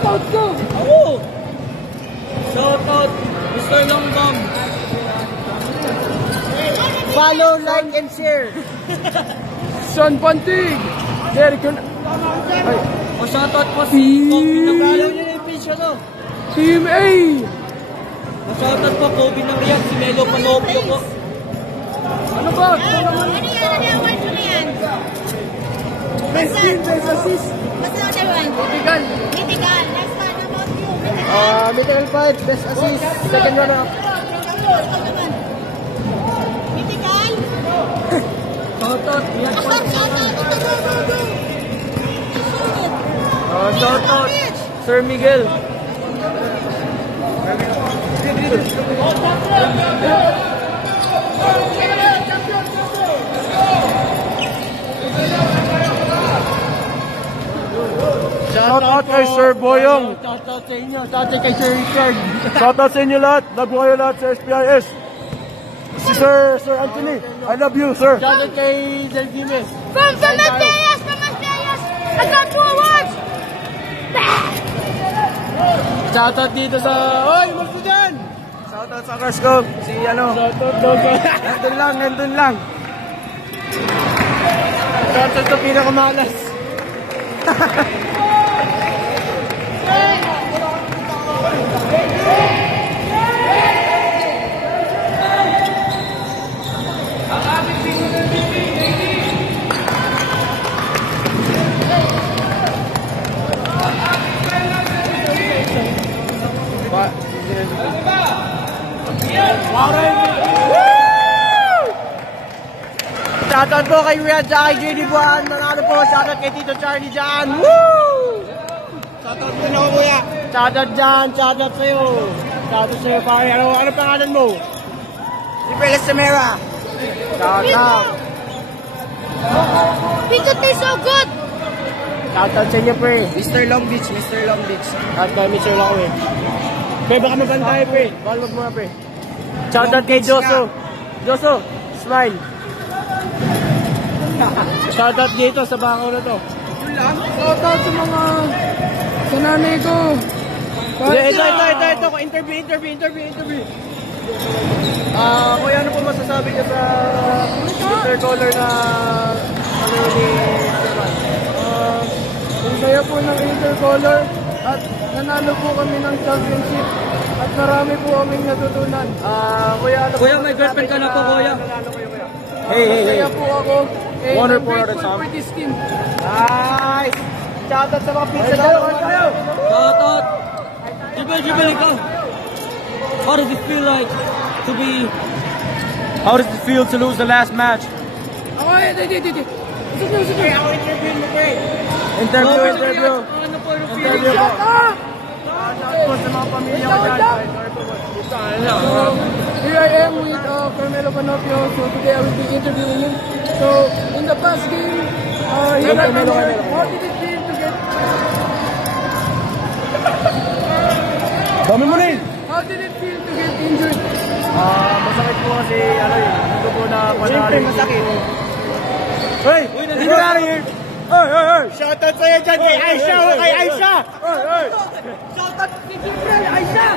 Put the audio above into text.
Shoutout ko! Oo! Shoutout, Mr. Longbang. Follow, like, and share. Sean Pantig! Derek yun. Ay. O shoutout po si Kobe ng Riyak. Yun yung page ano? Team A! O shoutout po Kobe ng Riyak, si Melo Panopio po. Ano ba? Ano yan? Award mo na yan? Best team, best assist. Basta other one. Mythical. Mythical. Next one, how about you? Mythical. Mythical 5, best assist. Second runner-up. Mythical. Shoutout, yan po. Shoutout. Shoutout, Sir Miguel. Shoutout kay Sir Boyong. Shoutout sa inyo. Shoutout kay Sir Richard. Shoutout sa inyo lahat. Love kayo lahat sa SPIS. Si Sir Anthony. I love you, sir. Shoutout kay Sir Gimes. From Las Vegas! I got 2 awards! Shoutout dito sa... Oy, mas mo dyan! Shoutout sa Cars.com. Si ano. Shoutout Dogo. Nandun lang. Shoutout sa pinakamalas. Shoutout po kay Riyad at kay JD Buwan. Nanalo po. Shoutout kay Tito Charlie dyan. Woo! Shoutout din ako, kuya. Shoutout dyan. Shoutout sa'yo. Shoutout sa'yo, pare. Ano pangalan mo? Si Peles Samera. Shoutout. Pizza tastes so good! Shoutout sa inyo, pre. Mr. Long Beach, Mr. Long Beach. Shoutout kay Mr. Long, eh. Pre, baka mabantay, pre. Baka wag mo nga, pre. Shoutout kay Joso. Joso, smile. Shoutout dito sa bangko na to. Shoutout sa mga sa nanay ko. Ito. Interview. Kuya, ano po masasabi niyo sa intercolor na ano ni Chairman? Ang saya po ng intercolor at nanalo po kami ng championship at marami po kaming natutunan. Kuya, ano Kuya, po may girlfriend ka na po, kuya. Nanalo kayo, kuya. Hey. Kaya po ako. One I'm report at a grateful time. for this team. Nice! Shoutout sa mga pizza dyan. Shoutout. Jibel, ikaw. How does it feel like to be... How does it feel to lose the last match? Ako, hindi. Sige. Ako interview mo, pre. Interview. Ano po yung feeling? Interview po. Shoutout po sa mga pamilya ko dyan. Here I am with Carmelo Panopio. So today I will be interviewing him. So in the past game, he got injured. How did it feel to get? Dami mo na eh. How did it feel to get injured? Masakit po kasi, hindi ko na panari. Siyempre masakit. Hey, Get out of here. Hey. Shoutout sa'yo dyan kay Aisha. Hey. Shoutout kay Jibril, Aisha.